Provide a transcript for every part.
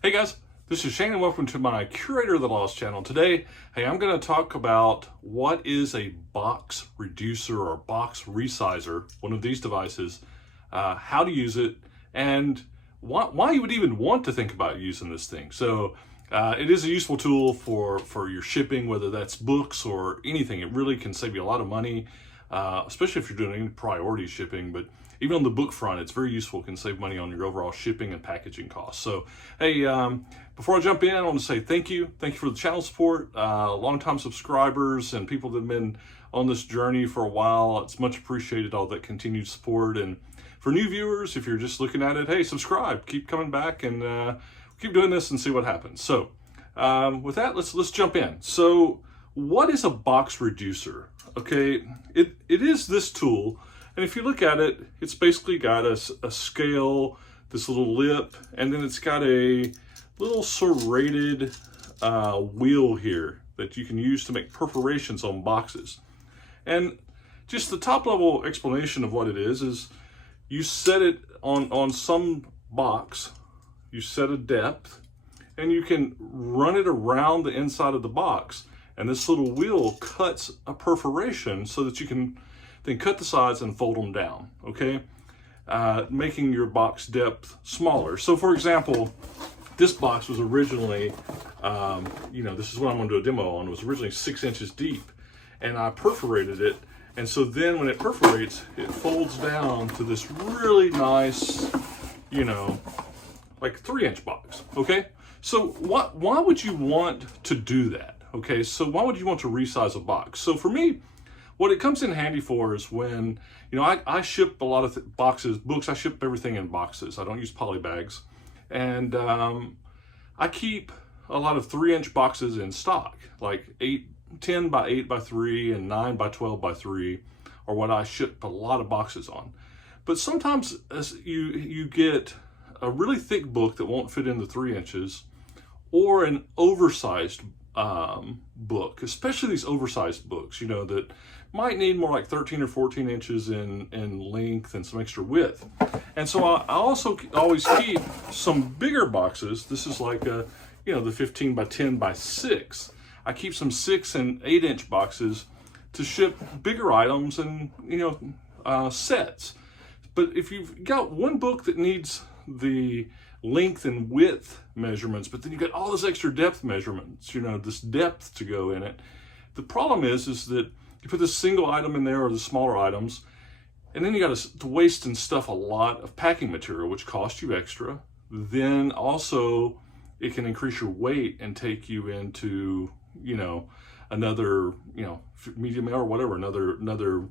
Hey guys, this is Shane and welcome to my Curator of the Lost channel. Today, I'm going to talk about what is a box reducer or box resizer, one of these devices, how to use it, and why you would even want to think about using this thing. So it is a useful tool for your shipping, whether that's books or anything. It really can save you a lot of money, especially if you're doing any priority shipping. But even on the book front, it's very useful. It can save money on your overall shipping and packaging costs. So, hey, before I jump in, I want to say thank you. Thank you for the channel support, longtime subscribers and people that have been on this journey for a while. It's much appreciated, all that continued support. And for new viewers, if you're just looking at it, hey, subscribe. Keep coming back and keep doing this and see what happens. So, with that, let's jump in. So, what is a box reducer? Okay, it is this tool. And if you look at it, it's basically got a scale, this little lip, and then it's got a little serrated wheel here that you can use to make perforations on boxes. And just the top level explanation of what it is you set it on some box, you set a depth, and you can run it around the inside of the box. And this little wheel cuts a perforation so that you can then cut the sides and fold them down, okay? Making your box depth smaller. So for example, this box was originally, this is what I'm gonna do a demo on, it was originally 6 inches deep, and I perforated it, and so then when it perforates, it folds down to this really nice, like 3-inch box, okay? So why would you want to do that? Okay, so why would you want to resize a box? So for me, what it comes in handy for is when, I ship a lot of books, I ship everything in boxes. I don't use poly bags. And I keep a lot of 3-inch boxes in stock, like 10 by 8 by 3 and 9 by 12 by 3 are what I ship a lot of boxes on. But sometimes as you get a really thick book that won't fit in the 3 inches, or an oversized book, especially these oversized books, that might need more like 13 or 14 inches in length and some extra width. And so I also always keep some bigger boxes. This is like the 15 by 10 by 6. I keep some 6 and 8 inch boxes to ship bigger items and sets. But if you've got one book that needs the length and width measurements, but then you got all this extra depth measurements, this depth to go in it. The problem is that you put this single item in there or the smaller items, and then you got to waste and stuff a lot of packing material, which costs you extra. Then also it can increase your weight and take you into, another, medium or whatever, another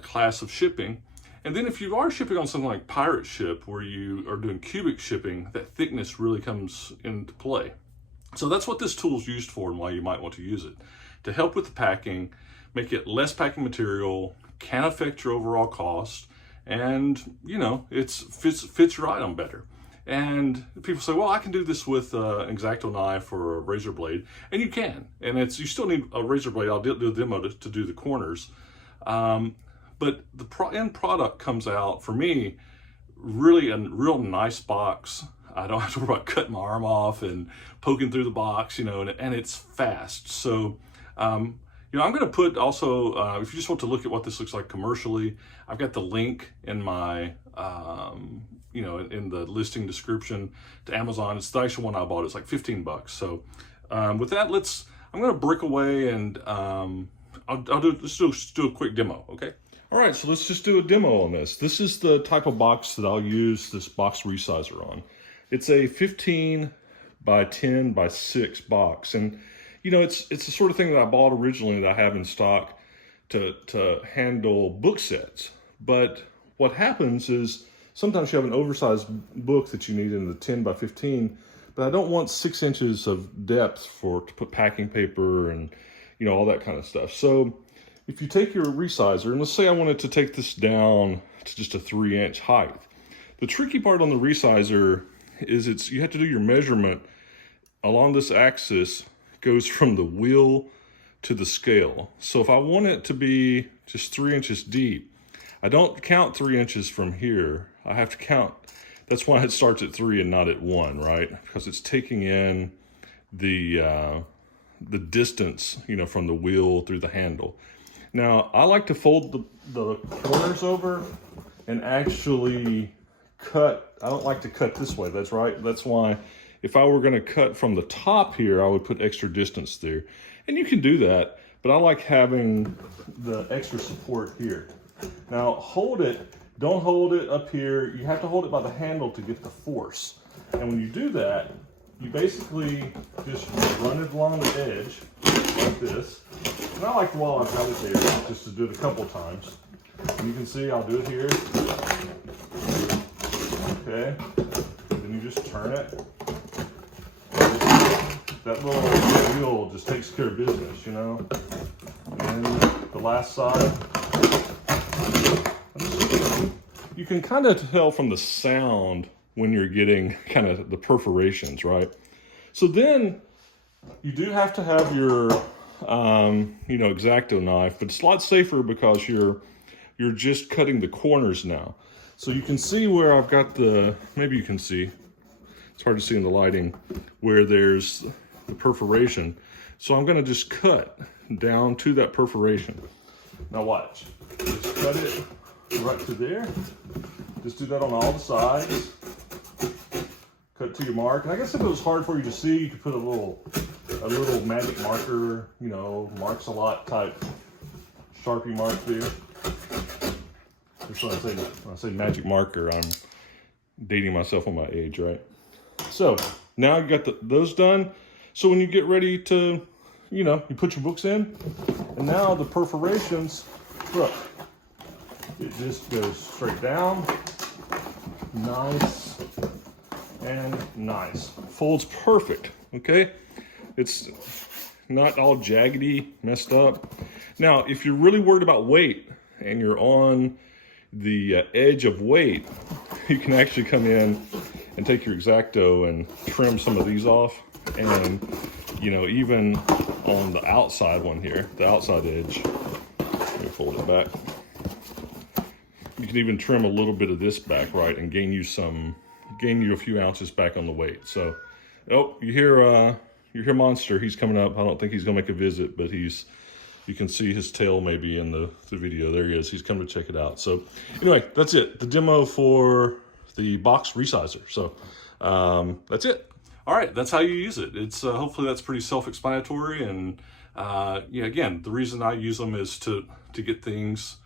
class of shipping. And then if you are shipping on something like Pirate Ship, where you are doing cubic shipping, that thickness really comes into play. So that's what this tool is used for and why you might want to use it. To help with the packing, make it less packing material, can affect your overall cost, and it fits your item better. And people say, well, I can do this with an X-Acto knife or a razor blade, and you can. And you still need a razor blade. I'll do a demo to do the corners. But the end product comes out, for me, really a real nice box. I don't have to worry about cutting my arm off and poking through the box, and it's fast. So, I'm going to put also, if you just want to look at what this looks like commercially, I've got the link in my, in the listing description to Amazon. It's the actual one I bought. It's like 15 bucks. So, with that, I'm going to break away and let's do a quick demo, okay? All right, so let's just do a demo on this. This is the type of box that I'll use this box resizer on. It's a 15 by 10 by 6 box. And, it's the sort of thing that I bought originally that I have in stock to handle book sets. But what happens is sometimes you have an oversized book that you need in the 10 by 15, but I don't want 6 inches of depth to put packing paper and, all that kind of stuff. So if you take your resizer, and let's say I wanted to take this down to just a 3-inch height. The tricky part on the resizer is you have to do your measurement along this axis, goes from the wheel to the scale. So if I want it to be just 3 inches deep, I don't count 3 inches from here. I have to count That's why it starts at 3 and not at 1, right? Because it's taking in the distance, you know, from the wheel through the handle. Now, I like to fold the corners over and actually cut. I don't like to cut this way, that's right. That's why if I were gonna cut from the top here, I would put extra distance there. And you can do that, but I like having the extra support here. Now, hold it, don't hold it up here. You have to hold it by the handle to get the force. And when you do that, you basically just run it along the edge like this. And I like while I've got it there, just to do it a couple times. And you can see I'll do it here. Okay. Then you just turn it. That little wheel just takes care of business, you know. And the last side. You can kind of tell from the sound when you're getting kind of the perforations, right? So then you do have to have your, you know, X-Acto knife, but it's a lot safer because you're just cutting the corners now. So you can see where I've got the, maybe you can see, it's hard to see in the lighting, where there's the perforation. So I'm gonna just cut down to that perforation. Now watch, just cut it right to there. Just do that on all the sides. Cut to your mark. And I guess if it was hard for you to see, you could put a little magic marker, you know, marks a lot type Sharpie mark there. That's what when I say magic marker, I'm dating myself on my age, right? So now you got those done. So when you get ready to, you know, you put your books in, and now the perforations, look, it just goes straight down, nice and nice. Folds perfect, okay? It's not all jaggedy, messed up. Now, if you're really worried about weight and you're on the edge of weight, you can actually come in and take your X-Acto and trim some of these off. And, you know, even on the outside one here, the outside edge, let me fold it back. You can even trim a little bit of this back, right, and gain you a few ounces back on the weight. So, oh, you hear Monster, he's coming up. I don't think he's gonna make a visit, but you can see his tail maybe in the video. There he is, he's coming to check it out. So anyway, that's it, the demo for the box resizer. So that's it. All right, that's how you use it. It's hopefully that's pretty self-explanatory. And yeah, again, the reason I use them is to get things,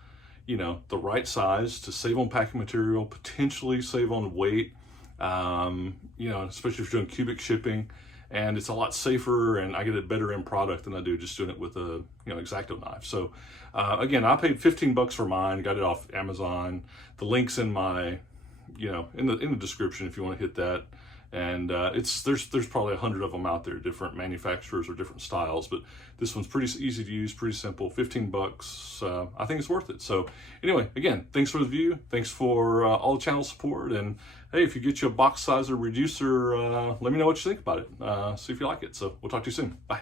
you know, the right size, to save on packing material, potentially save on weight, you know, especially if you're doing cubic shipping. And it's a lot safer, and I get a better end product than I do just doing it with a, you know, X-Acto knife. So again, I paid 15 bucks for mine, got it off Amazon. The link's in my, you know, in the description if you want to hit that. And there's probably 100 of them out there, different manufacturers or different styles, but this one's pretty easy to use, pretty simple, 15 bucks. I think it's worth it. So anyway, again, thanks for the view. Thanks for all the channel support. And hey, if you get you a box sizer reducer, let me know what you think about it. See if you like it. So we'll talk to you soon. Bye.